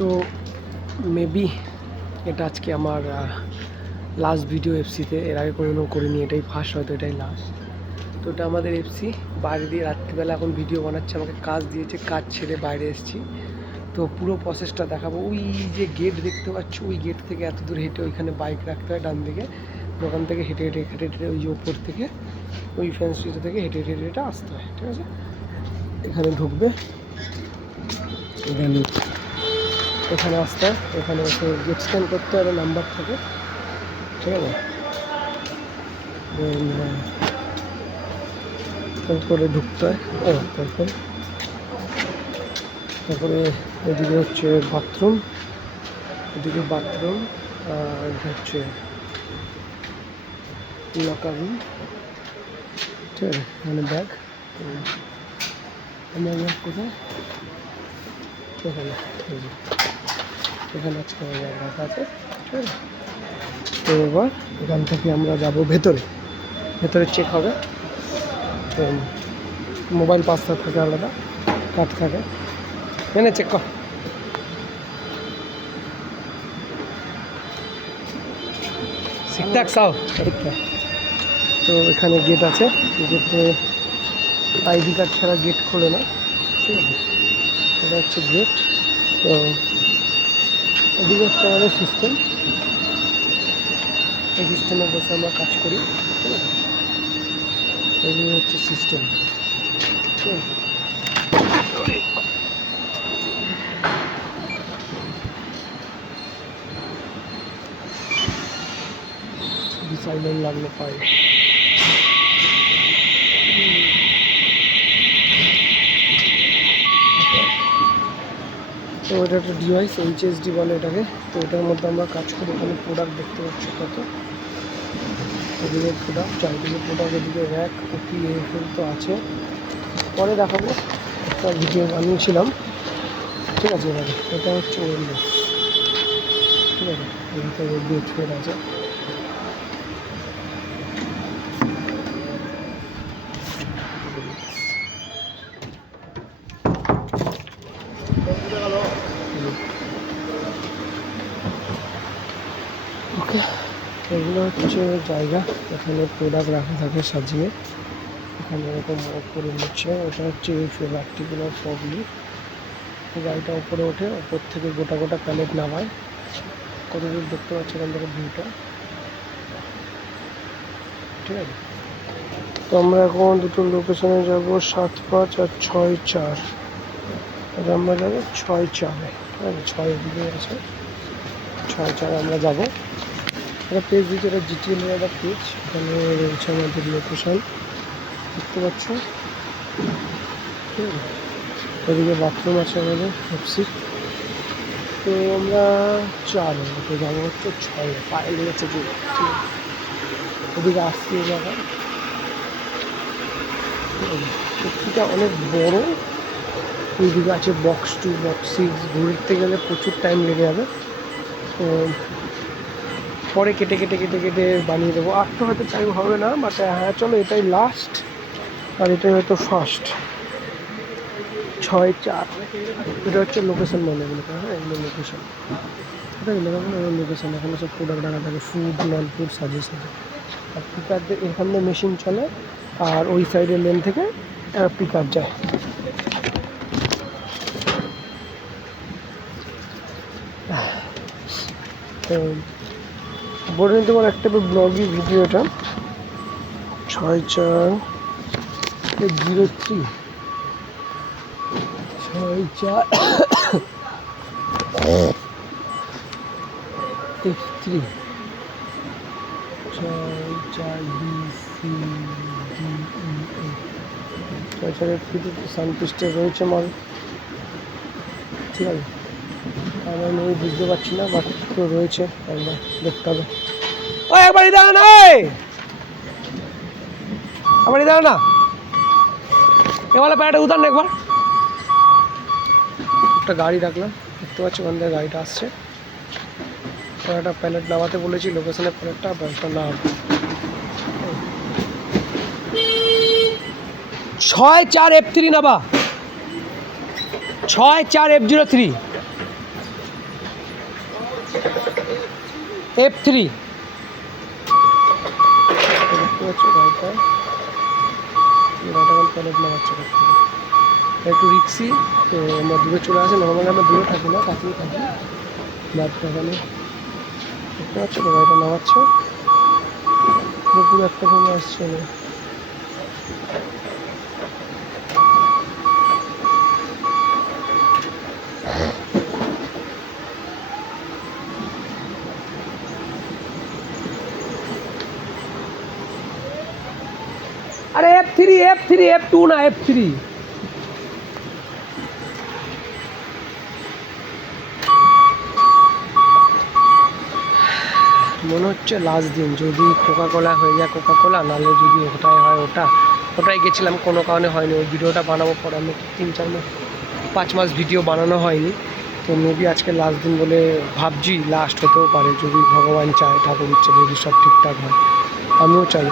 তো মেবি এটা আজকে আমার লাস্ট ভিডিও এফসিতে। এর আগে কোনো করিনি, এটাই ফার্স্ট, হয়তো এটাই লাস্ট। তো এটা আমাদের এফসি বাইরে দিয়ে রাত্রিবেলা এখন ভিডিও বানাচ্ছে, আমাকে কাজ দিয়েছে, কাজ ছেড়ে বাইরে এসেছি। তো পুরো প্রসেসটা দেখাবো। ওই যে গেট দেখতে পাচ্ছ, ওই গেট থেকে এত দূর হেঁটে ওইখানে বাইক রাখতে হয় ডান দিকে, দোকান থেকে হেঁটে হেঁটে হেঁটে হেঁটে ওই যে ওপর থেকে ওই ফ্যান স্ট্রিট থেকে হেঁটে হেঁটে হেঁটে হেঁটে আসতে হয়, ঠিক আছে। এখানে ঢুকবে, এখানে আসতে হয়, এখানে এসে গেট স্ক্যান করতে হবে, নাম্বার থাকে, ঠিক আছে। তারপরে ঢুকতে হয়, তারপরে এদিকে হচ্ছে বাথরুম, এদিকে বাথরুম, আর এটা হচ্ছে লকার রুম, ঠিক আছে। এখানে ব্যাগ, আমার ব্যাগ কোথায়, এখানে, এখানে আজকে আমার ব্যাগ রাখা আছে, ঠিক আছে। তো এবার এখান থেকে আমরা যাব ভেতরে, ভেতরে চেক হবে। তো মোবাইল পাসটা থাকে আলাদা, কার্ড থাকে, এনে চেক কর। ঠিকঠাক সাও ঠিকঠাক। তো এখানে গেট আছে, গেটে আইডি কার্ড ছাড়া গেট খোলে না, ঠিক আছে। এটা হচ্ছে গেট। তো এদিকে হচ্ছে আমাদের সিস্টেম, এই সিস্টেমে বসে আমরা কাজ করি, ঠিক আছে। এগুলো হচ্ছে সিস্টেম, ঠিক আছে। সাইলেন্ট লাগলো পাই। তো এটা একটা ডিভাইস, এইচএসডি বলে এটাকে। তো এটার মধ্যে আমরা কাজ করি। এখানে প্রোডাক্ট দেখতে পাচ্ছি কত, এদিকে প্রোডাক্ট, চারিদিকে প্রোডাক্ট, এদিকে র্যাক, ওপি, এফএল তো আছে, পরে দেখাবো। একটা ভিডিও বানিয়েছিলাম, ঠিক আছে। এবারে এটা হচ্ছে ওয়েলনেস, ঠিক আছে। এর ভিতরে গেট ফের আছে, ওকে। এগুলো হচ্ছে জায়গা, এখানে প্রোডাক্ট রাখা থাকে সাজিয়ে, এখানে এরকম করে নিচ্ছে। ওটা হচ্ছে এফএল, আর্টিকুলার ফগলি। গাড়িটা ওপরে ওঠে, ওপর থেকে গোটা গোটা প্যালেট নামায়। কত দূর দেখতে পাচ্ছি এখান থেকে ভিউটা, ঠিক আছে। তো আমরা এখন দুটো লোকেশনে যাব, 7-5 আর 6-4। এটা আমরা যাবো 6-4, ঠিক আছে। 6 দিকে আছে, 6-4 আমরা যাবো। একটা পেজ দিচ্ছে, এটা জিটিএল এর একটা পেজ। এখানে রয়েছে আমাদের লোকেশন, দেখতে পাচ্ছ, ঠিক আছে। এদিকে বাথরুম আছে আমাদের এফসি। তো আমরা 4 তো যাবো হচ্ছে 6, পায়ে লেগেছে যে, ঠিক আছে। ওদিকে আসছি জায়গা, এফসিটা অনেক বড়। ওইদিকে আছে বক্স 2, বক্স 6, ঘুরতে গেলে প্রচুর টাইম লেগে যাবে। তো পরে কেটে কেটে কেটে কেটে বানিয়ে দেবো। আর তো হয়তো টাইম হবে না, বাট হ্যাঁ চলো, এটাই লাস্ট আর এটাই হয়তো ফার্স্ট। 6-4 এটা হচ্ছে লোকেশন, মনে এগুলো, হ্যাঁ এগুলো লোকেশন, এটা লোকেশন। এখানে সব প্রোডাক্ট রাখা থাকে, ফুড, নন ফুড, সাজেশন। আর পিকার এখান থেকে মেশিন চলে, আর ওই সাইডের লেন থেকে পিকার যায়। তো বলে নিতে পারো একটা ব্লগই ভিডিওটা। 6-4-03, 6-4 F3, 6-4 BCDE। 6-4 F3 সানপিস্টে রয়েছে মাল, ঠিক আছে। আমি বুঝতে পারছি না, বাট তো রয়েছে, একবার দেখতে হবে। ও একবার দাঁড়া না, একবার দাঁড়া না, এবার প্যারাটা উতার না একবার। একটা গাড়ি রাখলাম, দেখতে পাচ্ছি ওখান থেকে গাড়িটা আসছে। একটা প্যালেট নামাতে বলেছি, লোকেশনের প্যালেটটা ব্যাগটা নাম 6-4 F3 নাবা, 6-4 F03। F3 দেখতে পাচ্ছ গাড়িটা প্যালেট নামাচ্ছে একটু রিক্সি। তো আমরা দূরে চলে আসি, নর্মালি আমরা দূরে থাকি না, কাছেই থাকি। বাট এখানে দেখতে পাচ্ছ তো গাড়িটা নামাচ্ছে, পুরো একটা ফোনে আসছে না। अरे F3 F2 ना F3 মনে হচ্ছে লাস্ট দিন, যদি কোকাকোলা হয়ে যায় কোকাকোলা, নাহলে যদি ওটাই হয় ওটাই গেছিলাম, কোনো কারণে হয়নি। ওই ভিডিওটা বানাবো পরে, আমি 3-4 মাস 5 মাস ভিডিও বানানো হয়নি। তো মেবি আজকে লাস্ট দিন বলে ভাবছি, লাস্ট হতেও পারে যদি ভগবান চায়, ঠাকুর ইচ্ছে, যদি সব ঠিকঠাক হয়। আমিও চাই।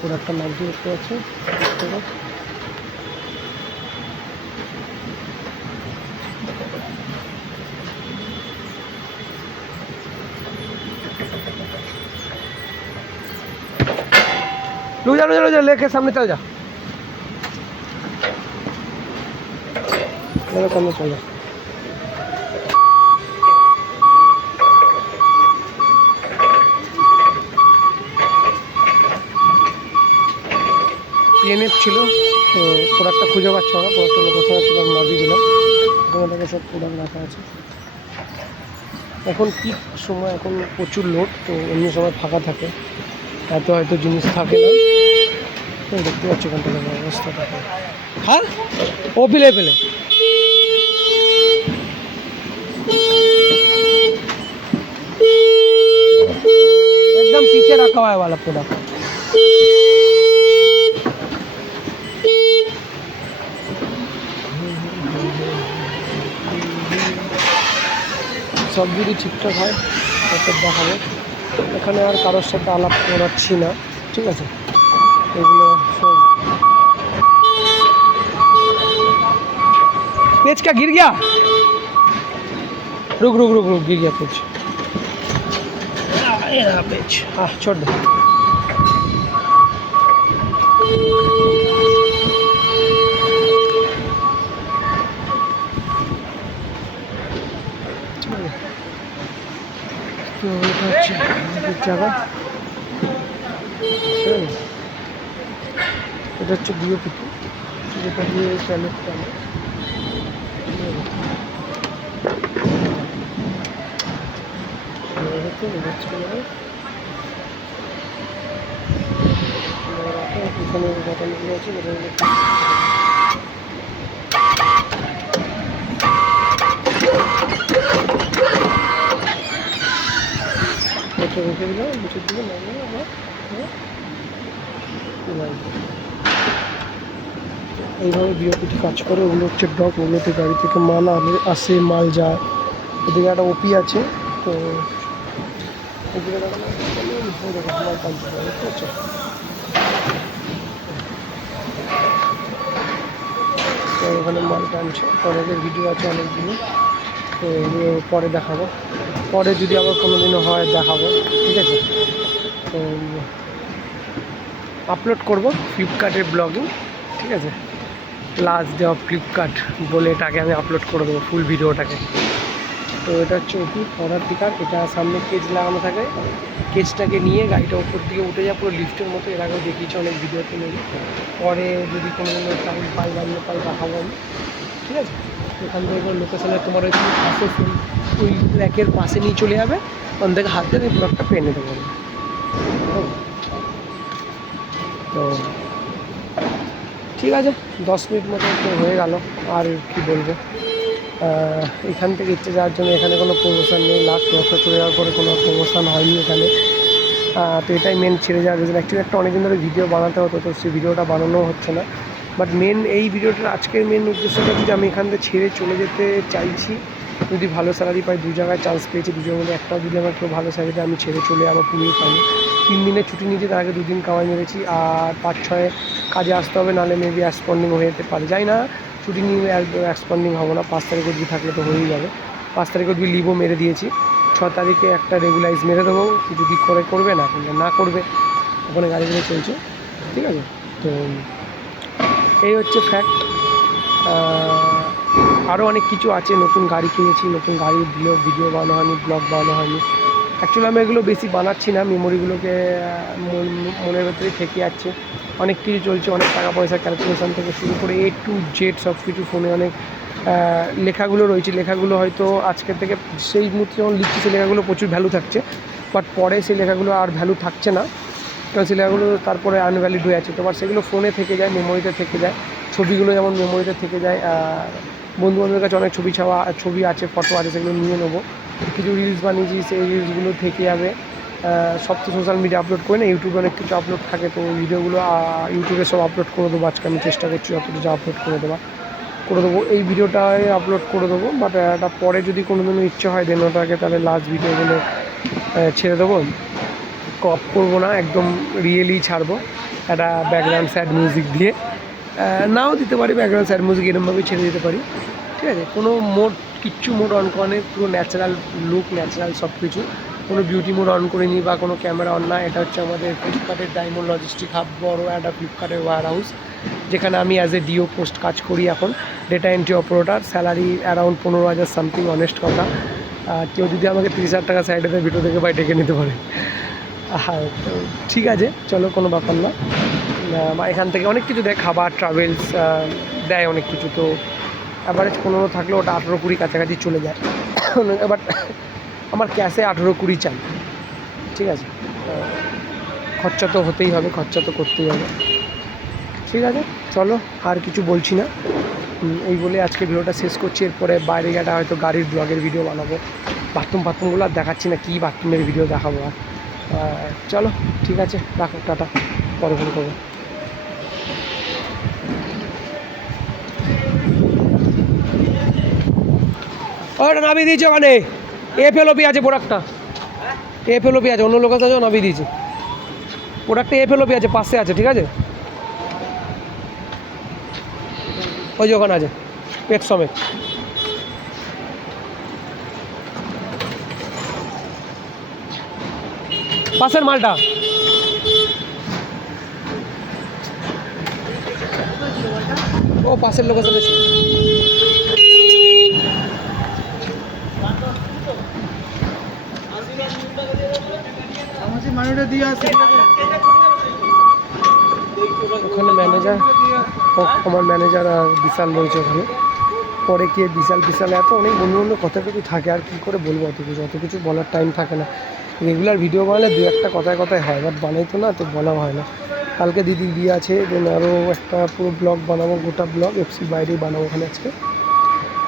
পুরো একটা মাঝি দেখতে পাচ্ছি, रुक जा लेके सामने चल जा, सामने चल जा। PNF ছিল, তো প্রোডাক্টটা খুঁজে পাচ্ছ না, প্রোডাক্টের লোকেশনে ছিল, আমি মাগিয়ে দিলাম। ওখানে থেকে সব প্রোডাক্ট রাখা আছে। এখন পিক সময়, এখন প্রচুর লোড, তো অন্য সময় ফাঁকা থাকে, এত হয়তো জিনিস থাকে না। তো দেখতে পাচ্ছি ওখান থেকে অবস্থা থাকে। হ্যাঁ ও পেলে एकदम पीछे रखा हुआ है वाला प्रोडक्ट। সব যদি ঠিকঠাক হয় তারপর দেখাবো। এখানে আর কারোর সাথে আলাপ করাচ্ছি না, ঠিক আছে? এগুলো সব पेज क्या गिर गया? रुक गिर गया पेज। पेज हाँ छोड़ दो। তো এটা হচ্ছে জায়গা, এটা হচ্ছে বিওপিটি, যেটা দিয়ে প্যালেটটা এখানে বাটানগুলো আছে, এটা রেখে দিলাম নিচের দিকে নামিয়ে আমরা এইভাবে বিওপিটি কাজ করে। ওগুলো হচ্ছে ডক, ওগুলোতে গাড়ি থেকে মাল আসে, মাল যায়। এদিকে একটা ওপি আছে, তো ওদিকে মাল টানতে পারে, ঠিক আছে? তো ওখানে মাল টানছে, পরে ভিডিও আছে অনেকগুলো, তো এগুলো পরে দেখাবো, পরে যদি আবার কোনো দিনও হয় দেখাবো, ঠিক আছে? তো আপলোড করবো ফ্লিপকার্টের ব্লগিং, ঠিক আছে? লাস্ট ডে অফ ফ্লিপকার্ট বলে এটাকে আমি আপলোড করে দেবো ফুল ভিডিওটাকে। তো এটা হচ্ছে ওপি অর্ডার টিকার, এটা সামনে কেজ লাগানো থাকে, কেজটাকে নিয়ে গাড়িটা উপর দিকে উঠে যায় পুরো লিফটের মতো। এর আগেও দেখিয়েছি অনেক ভিডিওতে নেই, পরে যদি কোনো দিন টাইম পাই বা পাই দেখাবো আমি, ঠিক আছে? এখান থেকে লোকেশানে তোমার ওই পাশে ওই র্যাকের পাশে নিয়ে চলে যাবে, ওখান থেকে হাত দিয়ে প্রোডাক্টটা পেয়ে নিতে পারবে। তো ঠিক আছে, 10 মিনিট মতো তো হয়ে গেল, আর কি বলবো। এখান থেকে ইচ্ছে যাওয়ার জন্য এখানে কোনো প্রমোশন নেই, লাস্ট বছর চলে যাওয়ার পরে কোনো প্রমোশন হয়নি এখানে। তো এটাই মেন ছেড়ে যাওয়ার রিজন। অ্যাকচুয়ালি একটা অনেকদিন ধরে ভিডিও বানাতে হতো, তো সেই ভিডিওটা বানানো হচ্ছে না। বাট মেন এই ভিডিওটার আজকের মেন উদ্দেশ্যটা যে আমি এখান থেকে ছেড়ে চলে যেতে চাইছি, যদি ভালো স্যালারি পাই, 2 জায়গায় চান্স পেয়েছি, 2 জায়গার মধ্যে একটা যদি আমার কেউ ভালো স্যালারিতে আমি ছেড়ে চলে আবার পুরোই পাইনি। 3 দিনের ছুটি নিয়েছি, তার আগে 2 দিন কামাই মেরেছি, আর 5-6 কাজে আসতে হবে, নাহলে মেবি অ্যাসপন্ডিং হয়ে যেতে পারে, যাই না। ছুটি নিয়ে অ্যাসপন্ডিং হবো না, 5 তারিখ অবধি থাকলে তো হয়েই যাবে। 5 তারিখ অবধি লিভও মেরে দিয়েছি, 6 তারিখে একটা রেগুলাইজ মেরে দেবো, যদি করবে না করলে না করবে, ওখানে গাড়িগুলো চলছে, ঠিক আছে। তো এই হচ্ছে ফ্যাক্ট। আরও অনেক কিছু আছে, নতুন গাড়ি কিনেছি, নতুন গাড়ির ভিডিও বানানো হয়নি, ব্লগ বানানো হয়নি। অ্যাকচুয়ালি আমি এগুলো বেশি বানাচ্ছি না, মেমোরিগুলোকে মনের ভেতরেই থেকে যাচ্ছে। অনেক কিছু চলছে, অনেক টাকা পয়সা ক্যালকুলেশান থেকে শুরু করে A to Z সব কিছু ফোনে অনেক লেখাগুলো রয়েছে। লেখাগুলো হয়তো আজকের থেকে সেই মুহূর্তে যখন লিখছি সেই লেখাগুলো প্রচুর ভ্যালু থাকছে, বাট পরে সেই লেখাগুলো আর ভ্যালু থাকছে না, কারণ সেই লেখাগুলো তারপরে আনভ্যালিড হয়ে আছে। তো বাট সেগুলো ফোনে থেকে যায়, মেমোরিতে থেকে যায়। ছবিগুলো যেমন মেমোরিতে থেকে যায়, বন্ধুবান্ধবের কাছে অনেক ছবি আছে, ফটো আছে, সেগুলো নিয়ে নেবো। কিছু রিলস বানিয়েছি, সেই রিলসগুলো থেকে যাবে। সব তো সোশ্যাল মিডিয়া আপলোড করে না, ইউটিউবে অনেক কিছু আপলোড থাকে, তো ভিডিওগুলো ইউটিউবে সব আপলোড করে দেবো। আজকে আমি চেষ্টা করছি যতটুকু যা আপলোড করে দেবো। এই ভিডিওটায় আপলোড করে দেবো, বাট এটা পরে যদি কোনো দিনও ইচ্ছে হয় দেন ওটাকে তাহলে লাস্ট ভিডিও বলে ছেড়ে দেবো। কপ করবো না, একদম রিয়েলি ছাড়বো, একটা ব্যাকগ্রাউন্ড স্যাড মিউজিক দিয়ে, নাও দিতে পারি ব্যাকগ্রাউন্ড স্যাড মিউজিক, এরকমভাবে ছেড়ে দিতে পারি, ঠিক আছে। কোনো মোড অন করে নেই, পুরো ন্যাচারাল লুক, ন্যাচারাল সব কিছু, কোনো বিউটি মোড অন করিনি বা কোনো ক্যামেরা অন না। এটা হচ্ছে আমাদের ফ্লিপকার্টের ডায়মন্ড লজিস্টিক হাব, বড় একটা ফ্লিপকার্টের ওয়্যার হাউস, যেখানে আমি অ্যাজ এ ডিও পোস্ট কাজ করি এখন, data entry operator, salary around 15,000 something, honest কথা। কেউ যদি আমাকে 30,000 টাকা সাইডে ভিডিও থেকে ভাই ডেকে নিতে পারে। হ্যাঁ, তো ঠিক আছে, চলো, কোনো ব্যাপার না। এখান থেকে অনেক কিছু দেয়, খাবার, ট্রাভেলস দেয় অনেক কিছু, তো অ্যাভারেজ 15 থাকলে ওটা 18-20 কাছাকাছি চলে যায়। বাট আমার ক্যাশে 18-20 চাই, ঠিক আছে। খরচা তো হতেই হবে, খরচা তো করতেই হবে, ঠিক আছে। চলো, আর কিছু বলছি না, এই বলে আজকে ভিডিওটা শেষ করছি। এরপরে বাইরে গেটা হয়তো গাড়ির ব্লগের ভিডিও বানাবো, বাথরুমগুলো আর দেখাচ্ছি না, কী বাথরুমের ভিডিও দেখাবো আর। চলো, ঠিক আছে, রাখো, টাটা, পরে ফোন করবো। ওটা নামিয়ে দিয়েছে ওখানে, FLOP আছে প্রোডাক্টটা, FLOP আছে, অন্য লোকের কাছেও নামিয়ে দিয়েছে প্রোডাক্টটা, FLOP আছে, পাশে আছে, ঠিক আছে, ওই যে ওখানে আছে পেট সমেত। পাশের মালটা ও পাশের লোকের সাথে ছিল। ওখানে ম্যানেজার, আমার ম্যানেজার আর বিশাল রয়েছে ওখানে। পরে গিয়ে বিশাল এত অনেক বন্ধুবান্ধব কত কিছু থাকে, আর কী করে বলবো, অত কিছু বলার টাইম থাকে না। রেগুলার ভিডিও বানালে 2-1 কথায় হয়, বাট বানাই তো না, তো বলাও হয় না। কালকে দিদির বিয়ে আছে, দেন আরও একটা পুরো ব্লগ বানাবো, গোটা ব্লগ FC বাইরেই বানাবো ওখানে আজকে,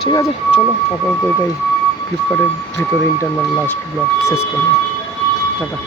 ঠিক আছে। চলো, আপাতত এটাই ফ্লিপকার্টের ভিতরে ইন্টারনাল লাস্ট ব্লগ শেষ করবো, টাটা।